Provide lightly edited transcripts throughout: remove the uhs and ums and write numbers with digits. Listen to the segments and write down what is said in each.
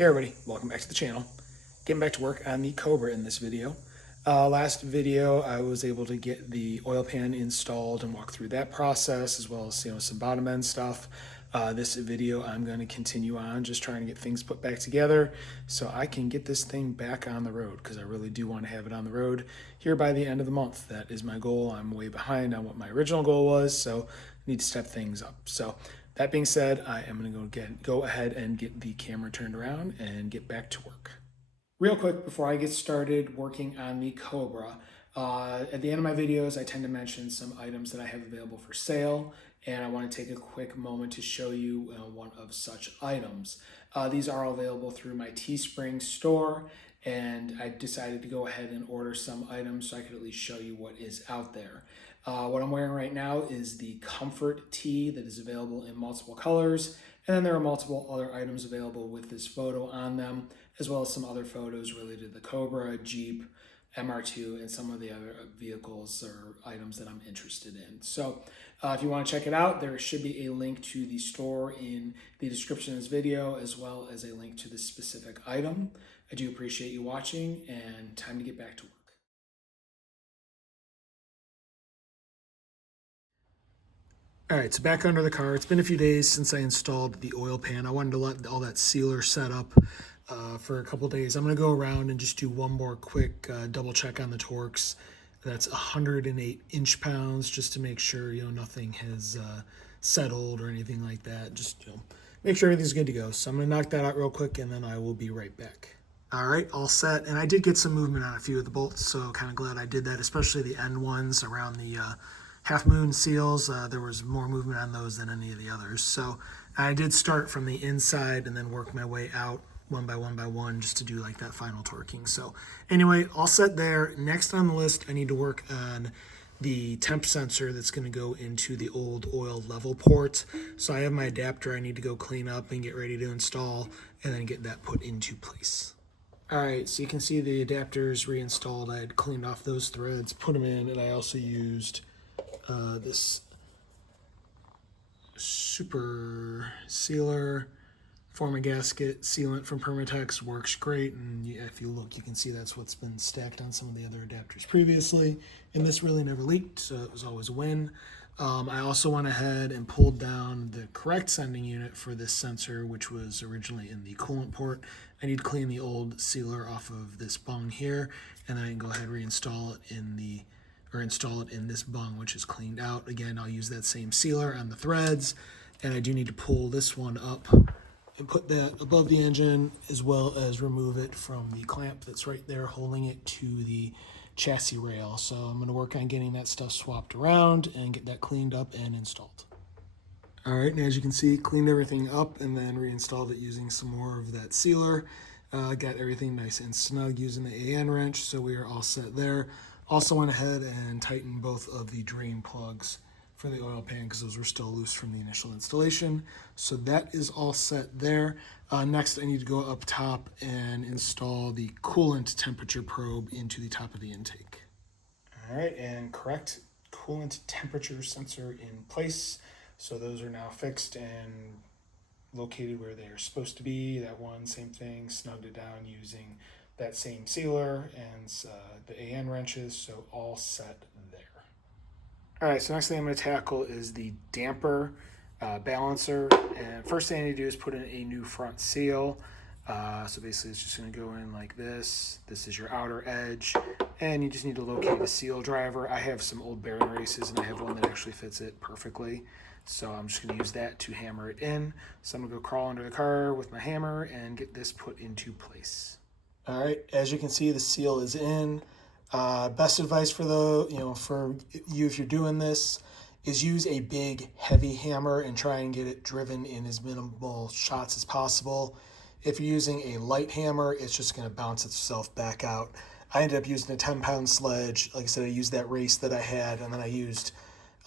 Hey everybody, welcome back to the channel. Getting back to work on the Cobra in this video. Last video I was able to get the oil pan installed and walk through that process, as well as some bottom end stuff. This video I'm going to continue on just trying to get things put back together so I can get this thing back on the road, because I really do want to have it on the road here by the end of the month. That is my goal. I'm way behind on what my original goal was, so I need to step things up. So that being said, I am going to go ahead and get the camera turned around and get back to work. Real quick before I get started working on the Cobra, at the end of my videos I tend to mention some items that I have available for sale, and I want to take a quick moment to show you one of such items. These are all available through my Teespring store, and I decided to go ahead and order some items so I could at least show you what is out there. What I'm wearing right now is the Comfort tee that is available in multiple colors, and then there are multiple other items available with this photo on them, as well as some other photos related to the Cobra, Jeep, MR2, and some of the other vehicles or items that I'm interested in. So if you want to check it out, there should be a link to the store in the description of this video, as well as a link to this specific item. I do appreciate you watching, and time to get back to work. All right, so back under the car. It's been a few days since I installed the oil pan. I wanted to let all that sealer set up for a couple days. I'm going to go around and just do one more quick double check on the torques. That's 108 inch-pounds, just to make sure nothing has settled or anything like that. Just make sure everything's good to go. So I'm going to knock that out real quick, and then I will be right back. All right, all set. And I did get some movement on a few of the bolts, so kind of glad I did that, especially the end ones around the half moon seals. There was more movement on those than any of the others. So I did start from the inside and then work my way out one by one just to do like that final torquing. So anyway, all set there. Next on the list, I need to work on the temp sensor that's going to go into the old oil level port. So I have my adapter I need to go clean up and get ready to install, and then get that put into place. All right, so you can see the adapters reinstalled. I had cleaned off those threads, put them in, and I also used this super sealer forma gasket sealant from Permatex. Works great, and if you look, you can see that's what's been stacked on some of the other adapters previously, and this really never leaked, so it was always a win. I also went ahead and pulled down the correct sending unit for this sensor, which was originally in the coolant port. I need to clean the old sealer off of this bung here, and then I can go ahead and reinstall it install it in this bung, which is cleaned out. Again, I'll use that same sealer on the threads, and I do need to pull this one up and put that above the engine, as well as remove it from the clamp that's right there holding it to the chassis rail. So I'm going to work on getting that stuff swapped around and get that cleaned up and installed. All right, and as you can see, cleaned everything up and then reinstalled it using some more of that sealer. Got everything nice and snug using the AN wrench, so we are all set there. Also went ahead and tightened both of the drain plugs for the oil pan, because those were still loose from the initial installation. So that is all set there. Next, I need to go up top and install the coolant temperature probe into the top of the intake. All right, and correct coolant temperature sensor in place. So those are now fixed and located where they are supposed to be. That one, same thing, snugged it down using that same sealer and the AN wrenches, so all set there. All right, so next thing I'm going to tackle is the damper balancer. And first thing I need to do is put in a new front seal. So basically it's just going to go in like this. This is your outer edge, and you just need to locate a seal driver. I have some old bearing races, and I have one that actually fits it perfectly. So I'm just going to use that to hammer it in. So I'm going to go crawl under the car with my hammer and get this put into place. All right, as you can see, the seal is in. Best advice for for you if you're doing this is use a big heavy hammer and try and get it driven in as minimal shots as possible. If you're using a light hammer, it's just going to bounce itself back out. I ended up using a 10-pound sledge. Like I said, I used that race that I had, and then I used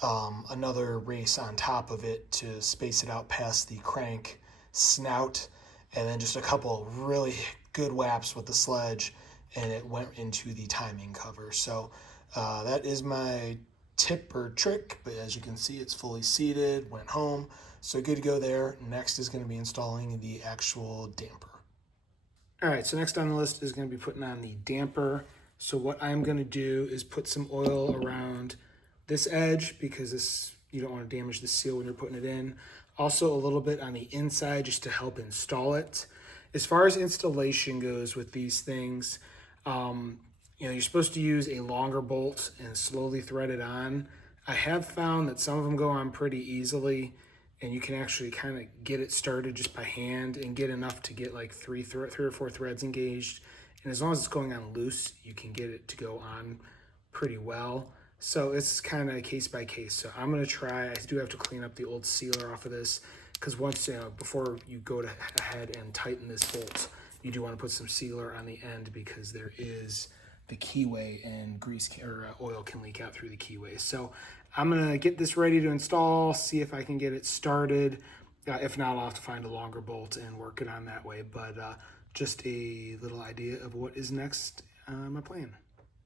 another race on top of it to space it out past the crank snout, and then just a couple really good whaps with the sledge, and it went into the timing cover. So that is my tip or trick, but as you can see, it's fully seated, went home, so good to go there. Next is going to be installing the actual damper. All right, so next on the list is going to be putting on the damper. So what I'm going to do is put some oil around this edge because this, you don't want to damage the seal when you're putting it in. Also a little bit on the inside just to help install it. As far as installation goes with these things, you're supposed to use a longer bolt and slowly thread it on. I have found that some of them go on pretty easily, and you can actually kind of get it started just by hand and get enough to get like three or four threads engaged. And as long as it's going on loose, you can get it to go on pretty well. So it's kind of case by case. So I'm gonna try. I do have to clean up the old sealer off of this because once, before you go ahead and tighten this bolt, you do want to put some sealer on the end because there is the keyway and grease or oil can leak out through the keyway. So I'm gonna get this ready to install, see if I can get it started. If not, I'll have to find a longer bolt and work it on that way. But just a little idea of what is next on my plan.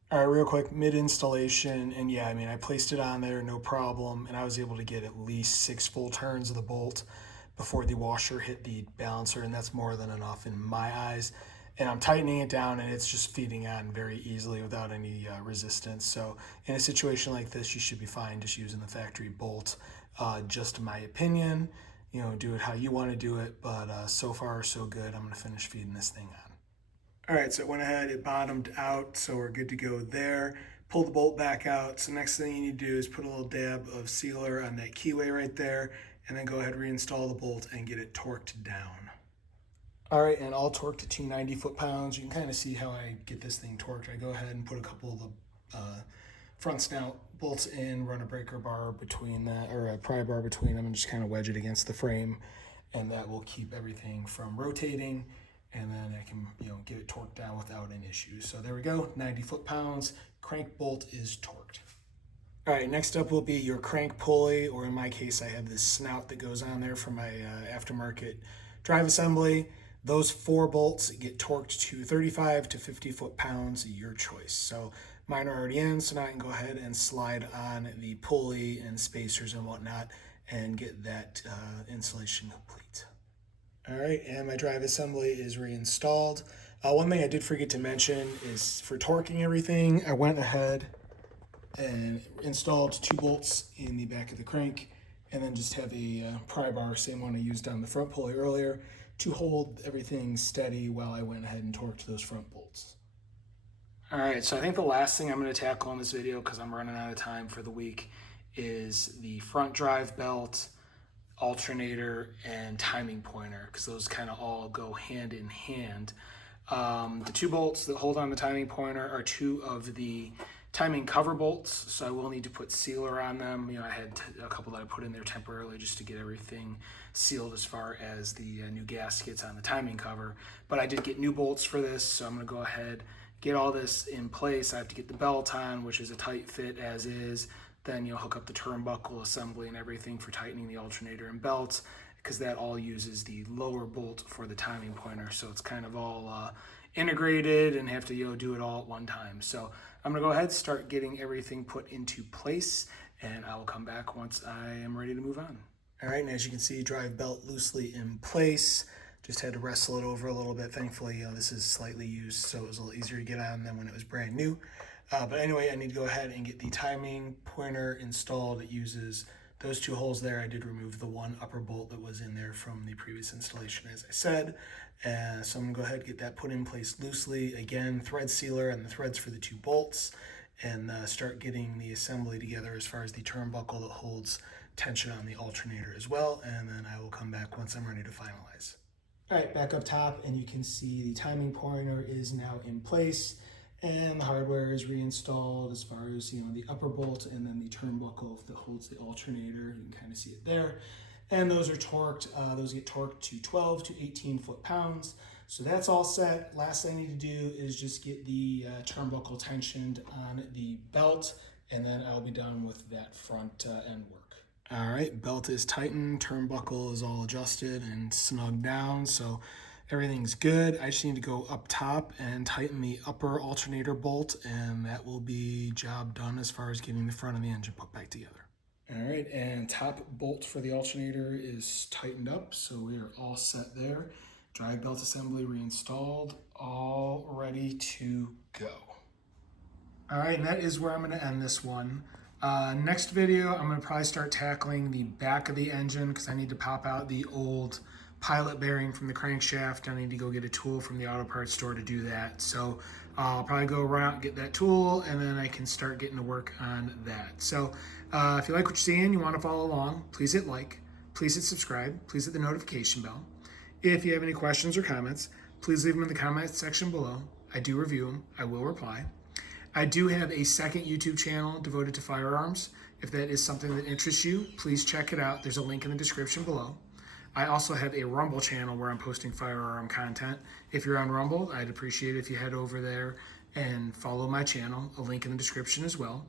All right, real quick, mid-installation, and yeah, I mean, I placed it on there, no problem, and I was able to get at least 6 full turns of the bolt before the washer hit the balancer, and that's more than enough in my eyes. And I'm tightening it down, and it's just feeding on very easily without any resistance. So in a situation like this, you should be fine just using the factory bolt. Just my opinion, do it how you want to do it, but so far so good. I'm gonna finish feeding this thing on. All right, so it went ahead, it bottomed out, so we're good to go there. Pull the bolt back out. So next thing you need to do is put a little dab of sealer on that keyway right there, and then go ahead and reinstall the bolt and get it torqued down. All right, and all torqued to 290 foot-pounds. You can kind of see how I get this thing torqued. I go ahead and put a couple of the front snout bolts in, run a breaker bar between that, or a pry bar between them, and just kind of wedge it against the frame, and that will keep everything from rotating. And then I can, get it torqued down without an issue. So there we go, 90 foot-pounds. Crank bolt is torqued. All right, next up will be your crank pulley, or in my case, I have this snout that goes on there for my aftermarket drive assembly. Those 4 bolts get torqued to 35 to 50 foot-pounds, your choice. So mine are already in, so now I can go ahead and slide on the pulley and spacers and whatnot and get that installation complete. All right, and my drive assembly is reinstalled. One thing I did forget to mention is for torquing everything, I went ahead and installed 2 bolts in the back of the crank, and then just have a pry bar, same one I used on the front pulley earlier, to hold everything steady while I went ahead and torqued those front bolts. All right, so I think the last thing I'm going to tackle in this video, because I'm running out of time for the week, is the front drive belt, alternator, and timing pointer, because those kind of all go hand in hand. The 2 bolts that hold on the timing pointer are 2 of the timing cover bolts, so I will need to put sealer on them. I had a couple that I put in there temporarily just to get everything sealed as far as the new gaskets on the timing cover. But I did get new bolts for this, so I'm going to go ahead, get all this in place. I have to get the belt on, which is a tight fit as is. Then you'll hook up the turnbuckle assembly and everything for tightening the alternator and belts, because that all uses the lower bolt for the timing pointer. So it's kind of all integrated and have to do it all at one time. So I'm gonna go ahead, start getting everything put into place, and I will come back once I am ready to move on. All right, and as you can see, drive belt loosely in place. Just had to wrestle it over a little bit. Thankfully, this is slightly used, so it was a little easier to get on than when it was brand new. But anyway, I need to go ahead and get the timing pointer installed. It uses those 2 holes there. I did remove the 1 upper bolt that was in there from the previous installation, as I said. So I'm gonna go ahead and get that put in place loosely. Again, thread sealer and the threads for the 2 bolts, and start getting the assembly together as far as the turnbuckle that holds tension on the alternator as well. And then I will come back once I'm ready to finalize. All right, back up top, and you can see the timing pointer is now in place, and the hardware is reinstalled as far as the upper bolt and then the turnbuckle that holds the alternator. You can kind of see it there, and those are torqued. Those get torqued to 12 to 18 foot-pounds. So that's all set. Last thing I need to do is just get the turnbuckle tensioned on the belt, and then I'll be done with that front end work. All right, belt is tightened, turnbuckle is all adjusted and snugged down, so everything's good. I just need to go up top and tighten the upper alternator bolt, and that will be job done as far as getting the front of the engine put back together. All right, and top bolt for the alternator is tightened up, so we are all set there. Drive belt assembly reinstalled, all ready to go. All right, and that is where I'm going to end this one. Next video, I'm going to probably start tackling the back of the engine because I need to pop out the old pilot bearing from the crankshaft. I need to go get a tool from the auto parts store to do that. So I'll probably go around, get that tool, and then I can start getting to work on that. So if you like what you're seeing, you want to follow along, please hit like, please hit subscribe, please hit the notification bell. If you have any questions or comments, please leave them in the comment section below. I do review them, I will reply. I do have a second YouTube channel devoted to firearms. If that is something that interests you, please check it out. There's a link in the description below. I also have a Rumble channel where I'm posting firearm content. If you're on Rumble, I'd appreciate it if you head over there and follow my channel. A link in the description as well.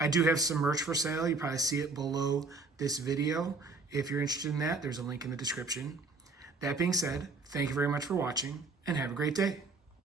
I do have some merch for sale. You probably see it below this video. If you're interested in that, there's a link in the description. That being said, thank you very much for watching and have a great day.